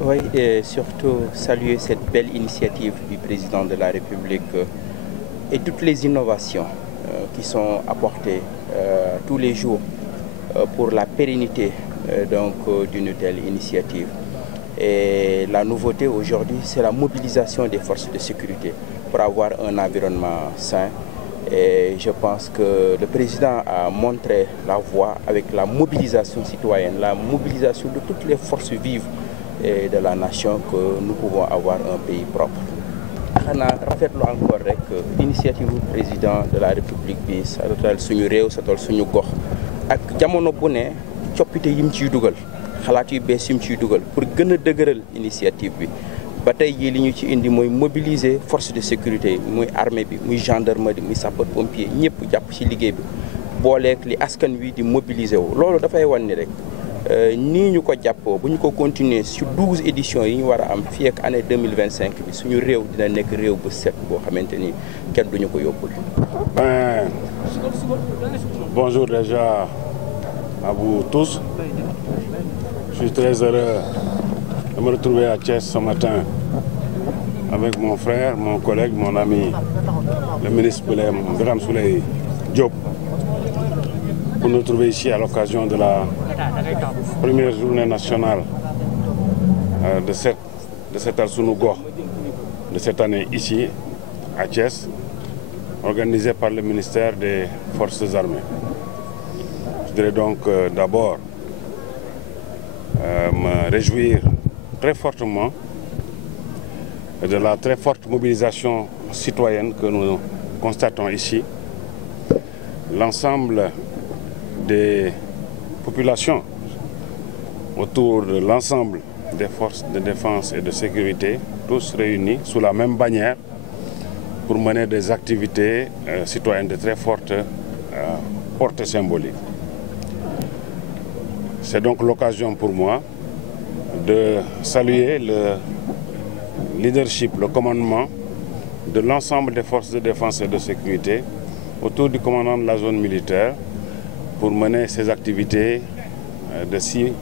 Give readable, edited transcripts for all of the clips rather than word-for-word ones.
Oui, et surtout saluer cette belle initiative du président de la République et toutes les innovations qui sont apportées tous les jours pour la pérennité d'une telle initiative. Et la nouveauté aujourd'hui, c'est la mobilisation des forces de sécurité pour avoir un environnement sain. Et je pense que le président a montré la voie avec la mobilisation citoyenne, la mobilisation de toutes les forces vives et de la nation, que nous pouvons avoir un pays propre. xanaa rafetlu encore rek initiative du président de la république bi satal suñu réew satal suñu gox ak jamono bu ne coppite yim ciy dugal xalaat yu bees yim ciy dugal pour gën a dëgëral initiative bi ba tey jii li ñu ci indi mooy mobiliser force de sécurité yi muy armée bi muy gendarmerie muy sapeur pompier ñëpp jàpp ci liggéey bi booleek li askan wi di mobiliser wu loolu dafay wan ni rek nii ñu ko jàppoo bu ñu ko continuer sur 12 éditions yi ñu war a am fii ak année 2025 bi suñu réew dina nekk réew bu set boo xamante ni kenn duñu ko yóbbul. Bonjour déjà à vous tous. Je suis très heureux de me retrouver à Thiès ce matin avec mon frère, mon collègue, mon ami, le ministre Birame Souleye Diop, pour nous retrouver ici à l'occasion de la première journée nationale de Setal Sunu Gox de cette année ici à Thiès, organisée par le ministère des Forces armées. Je voudrais donc d'abord me réjouir très fortement de la très forte mobilisation citoyenne que nous constatons ici. L'ensemble des populations autour de l'ensemble des forces de défense et de sécurité, tous réunis sous la même bannière pour mener des activités citoyennes de très forte portée symbolique. C'est donc l'occasion pour moi de saluer le leadership, le commandement de l'ensemble des forces de défense et de sécurité autour du commandant de la zone militaire pour mener ces activités de si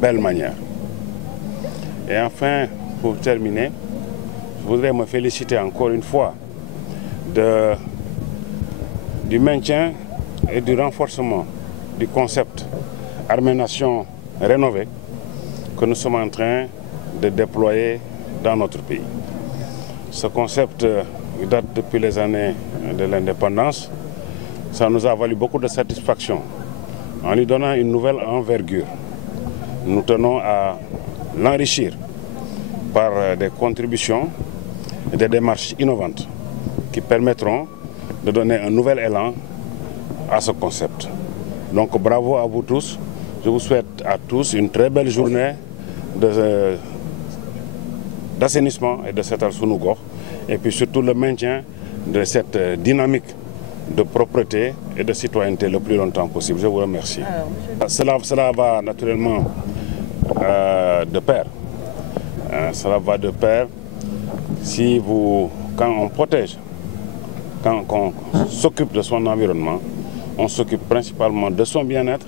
belle manière. Et enfin, pour terminer, je voudrais me féliciter encore une fois du maintien et du renforcement du concept Armée-Nation rénové que nous sommes en train de déployer dans notre pays. Ce concept date depuis les années de l'indépendance. Ça nous a valu beaucoup de satisfaction en lui donnant une nouvelle envergure. Nous tenons à l'enrichir par des contributions et des démarches innovantes qui permettront de donner un nouvel élan à ce concept. Donc bravo à vous tous. Je vous souhaite à tous une très belle journée d'assainissement et de Setal Sunu Gox, et puis surtout le maintien de cette dynamique de propreté et de citoyenneté le plus longtemps possible. Je vous remercie. Cela va naturellement de pair. Cela va de pair quand on protège, quand on s'occupe de son environnement, on s'occupe principalement de son bien-être,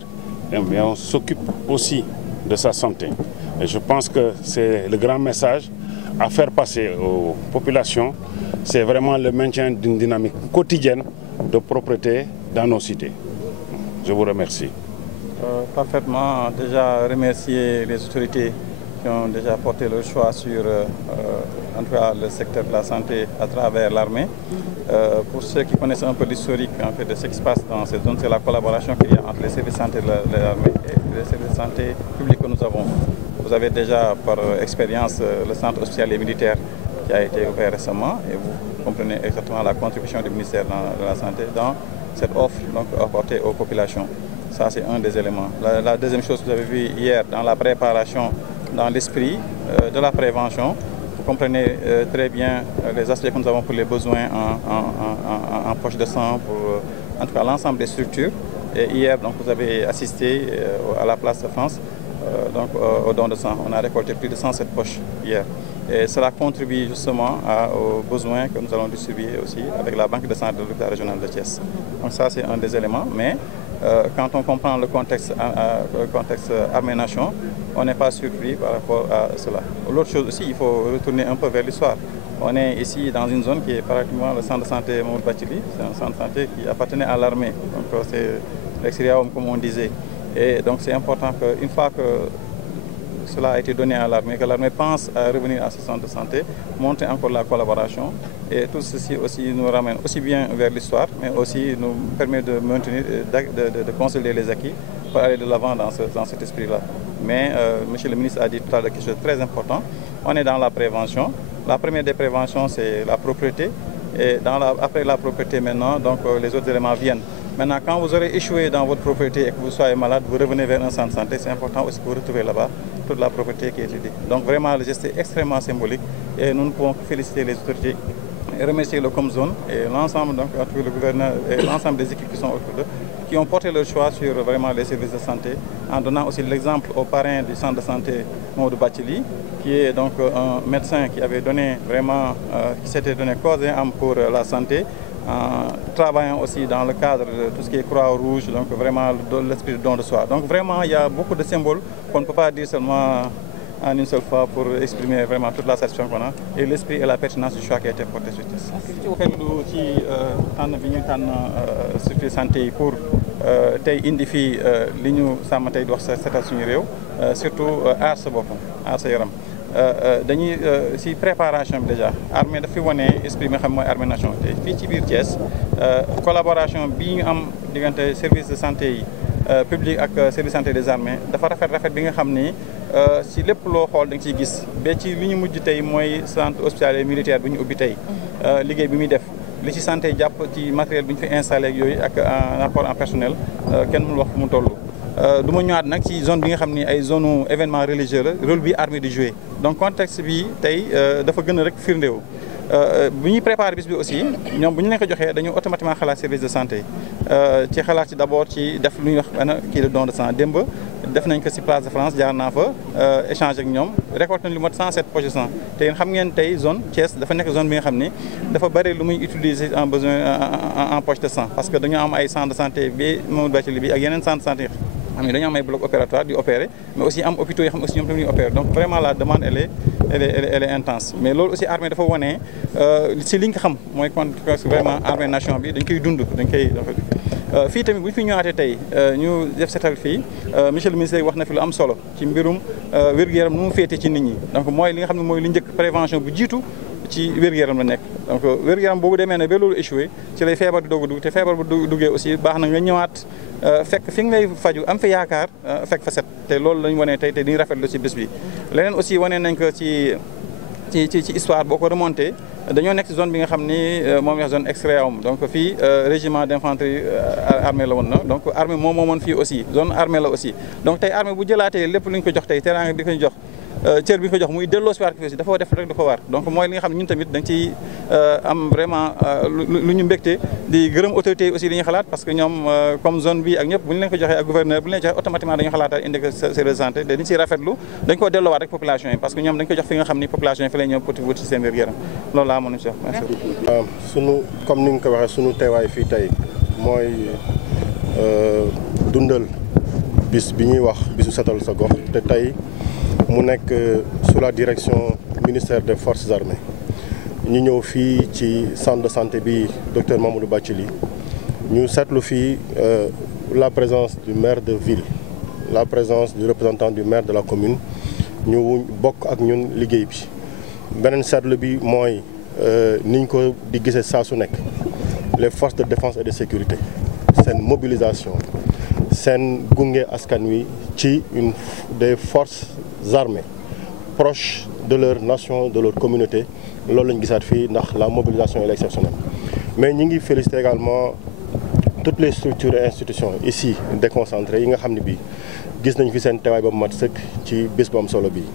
et bien on s'occupe aussi de sa santé. Et je pense que c'est le grand message à faire passer aux populations, c'est vraiment le maintien d'une dynamique quotidienne de propreté dans nos cités. Je vous remercie. Parfaitement. Déjà remercier les autorités qui ont déjà porté leur choix sur en tout cas le secteur de la santé à travers l'armée. Pour ceux qui connaissent un peu l'historique en fait, de ce qui se passe dans cette zone, c'est la collaboration qu'il y a entre les services de santé de l'armée et les services de santé publics que nous avons. Vous avez déjà par expérience le centre hospitalier militaire qui a été ouvert récemment et vous comprenez exactement la contribution du ministère de la Santé dans cette offre donc, apportée aux populations. Ça, c'est un des éléments. La deuxième chose que vous avez vu hier dans la préparation, dans l'esprit de la prévention, vous comprenez très bien les aspects que nous avons pour les besoins en poche de sang, pour en tout cas l'ensemble des structures. Et hier, donc, vous avez assisté à la place de France donc, au don de sang. On a récolté plus de 107 poches hier. Et cela contribue justement aux besoins que nous allons distribuer aussi avec la banque de sang de l'hôpital régional de Thiès. Donc ça, c'est un des éléments. Mais quand on comprend le contexte Armée-Nation, on n'est pas surpris par rapport à cela. L'autre chose aussi, il faut retourner un peu vers l'histoire. On est ici dans une zone qui est pratiquement le centre de santé Mamadou Bathily. C'est un centre de santé qui appartenait à l'armée. Donc c'est l'extérieur comme on disait. Et donc c'est important qu'une fois que cela a été donné à l'armée, que l'armée pense à revenir à ce centre de santé, montrer encore la collaboration. Et tout ceci aussi nous ramène aussi bien vers l'histoire, mais aussi nous permet de maintenir, de consolider les acquis pour aller de l'avant dans cet esprit-là. Mais Monsieur le ministre a dit tout à l'heure quelque chose de très important. On est dans la prévention. La première des préventions, c'est la propreté. Et après la propreté maintenant, donc les autres éléments viennent. Maintenant, quand vous aurez échoué dans votre propriété et que vous soyez malade, vous revenez vers un centre de santé. C'est important aussi que vous retrouvez là-bas toute la propriété qui est étudiée. Donc vraiment, le geste est extrêmement symbolique et nous ne pouvons que féliciter les autorités et remercier le Comzone et l'ensemble, donc le gouverneur et l'ensemble des équipes qui sont autour d'eux, qui ont porté leur choix sur vraiment les services de santé, en donnant aussi l'exemple au parrain du centre de santé Mamadou Bathily, qui est donc un médecin qui avait donné vraiment, qui s'était donné corps et âme pour la santé, en travaillant aussi dans le cadre de tout ce qui est Croix-Rouge, donc vraiment l'esprit de don de soi. Donc vraiment, il y a beaucoup de symboles qu'on ne peut pas dire seulement en une seule fois pour exprimer vraiment toute la satisfaction qu'on a et l'esprit et la pertinence du choix qui a été porté sur ce. ci tànn bi ñu tànn structure santé yi pour tey indi fii li ñu sàmm tey di wax sa setal suñu réew surtout aar sa bopp aar sa yaram. dañuy si préparation bi déjà armée daf fi wane esprit bi nga xam mooy armée nation te fii ci biir Thiès collaboration bii ñu am diggante service de santé yi public ak service santé des armées dafa rafet bi nga xam ni si lépp loo xool da nga ciy gis ba ci li ñu mujj tey mooy centre hospitalier militaire bi ñu ubbi tey liggéey bi muy def li ci santé jàpp ci matériel bi ñu fi installé ak yooyu ak en rapport en personnel kenn mënul wax fu mu toll. du ma ñëwaat nag ci zone bi nga xam ni ay zone événement religieux la rôle bi armée di jouer donc contexte bi tey dafa gën a rek firndéewu bu ñuy préparer bis bi aussi ñoom bu ñu leen ko joxee dañu automatiquement xalaat service de santé ci xalaat ci d'abord ci def lu ñuy wax benn kii de don de sang démb def nañ ko ci place de France jaar naa fa échange ak ñoom récolté nañ lu mat 107 poches de sang te yéen xam ngeen tey zone Thiès dafa nekk zone bi nga xam ni dafa bëri lu muy utiliser en besoin en poche de sang parce que dañoo am ay centre de santé bi Mamadou Bathily bi ak yeneen centre de santé xam ne dañoo am ay bloc opératoire di opérer mais aussi am hôpitaux yoo xam aussi ñoom tamit ñuy opérer donc vraiment la demande elle est intense mais loolu aussi armée dafa wane si li nga xam mooy vraiment armée nation bi dañ koy dund dañ koy fii tamit bu ñu fi ñëwaatee tey ñu def setal fii monsieur le ministre wax na fi lu am solo ci mbirum wér-gu-yaram nu mu féete ci nit ñi donc mooy li nga xam ne mooy li njëkk prévention bu jiitu ci wér-gu-yaram la nekk donc wér-gu-yaram boobu demee ne ba loolu échoué ci lay feebar di doog a dugg te feebar bu duggee aussi baax na nga ñëwaat fekk fi nga lay faju am fa yaakaar fekk fa set te loolu lañ wane tey te di rafetlu ci bés bi leneen aussi wane nañ ko ci histoire boo ko remonté dañoo nekk ci zone bi nga xam ni moom la zone extrême donc fii régiment d'infanterie armée la woon na donc armée moom moomoon fii aussi zone armée la aussi donc tey armée bu jëlaatee lépp lu ñu ko jox tey teraanga bi ko jox cër bi ko jox muy delloo si waat aussi dafa def rek da ko war donc mooy li nga xam ne ñun tamit dañ ciy am vraiment lu ñu mbégte di gërëm autorités yi aussi li ñuy xalaat parce que ñoom comme zone bi ak ñëpp bu ñu leen ko joxee ak gouverneur bu ñu leen joxee automatiquement dañu xalaat indi ko service de santé te dañ ciy rafetlu dañ ko delloowaat rek population yi parce que ñoom dañ ko jox fi nga xam ni population yi fi lay ñëw pour wut ci seen wér-gu-yaram loolu laa mënuñ si wax merci. sunu comme ni nga ko waxee sunu teewaay fii tey mooy dundal bis bi ñuy wax bisu setal sa gox te tey mu nekk sous la direction ministère des forces armées ñu ñëw fii ci centre de santé bi docteur Mamadou Bathily ñu seetlu fii la présence du maire de ville la présence du représentant du maire de la commune ñu bokk ak ñun liggéey bi beneen seetlu bi mooy niñ ko di gisee saa su nekk les forces de défense et de sécurité seen mobilisation seen gunge askan wi ci des forces armées proches de leur nation de leur communauté loolu lañu gisaat fii ndax la mobilisation est exceptionnelle mais ñi ngi féliciter également toutes les structures et institutions ici déconcentrées yi nga xam ne bii gis nañ fi seen teewaay ba mu mat sëkk ci bis bu am solo bii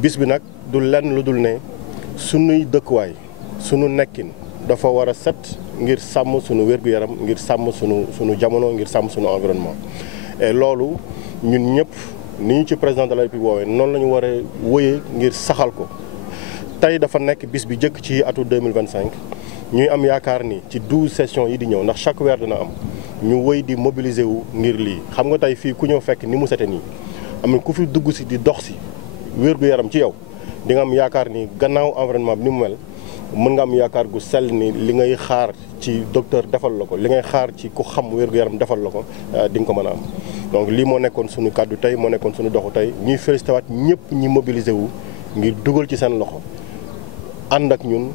bis bi nag du lenn lu dul ne sunuy dëkkuwaay sunu nekkin dafa war a set ngir sàmm sunu wér-gu-yaram ngir sàmm sunu jamono ngir sàmm sunu environnement et loolu ñun ñëpp ni ñu ci président de la République woowee noonu la ñu war a wëyee ngir saxal ko tey dafa nekk bis bi jëkk ci atu 2025 ñuy am yaakaar ni ci 12 sessions yi di ñëw ndax chaque weer dina am ñu wëy di mobiliser wu ngir lii xam nga tey fii ku ñëw fekk ni mu sete nii am ku fi dugg si di dox si wér-gu-yaram ci yow di nga am yaakaar ni gannaaw environnement bi ni mu mel mën nga am yaakaar gu sell ni li ngay xaar ci docteur defal la ko li ngay xaar ci ku xam wér-gu-yaram defal la ko di nga ko mën a am. donc lii moo nekkoon suñu kàddu tey moo nekkoon suñu doxu tey ñuy félicité waat ñëpp ñi mobilisé wu ngir dugal ci seen loxo ànd ak ñun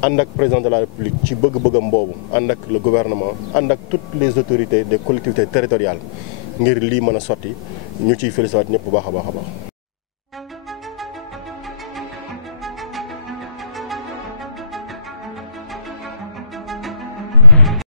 ànd ak président de la république ci bëgg-bëggam boobu ànd ak le gouvernement ànd ak toutes les autorités des collectivités territoriales ngir lii mën a sotti ñu ciy félicité waat ñëpp bu baax a baax a baax.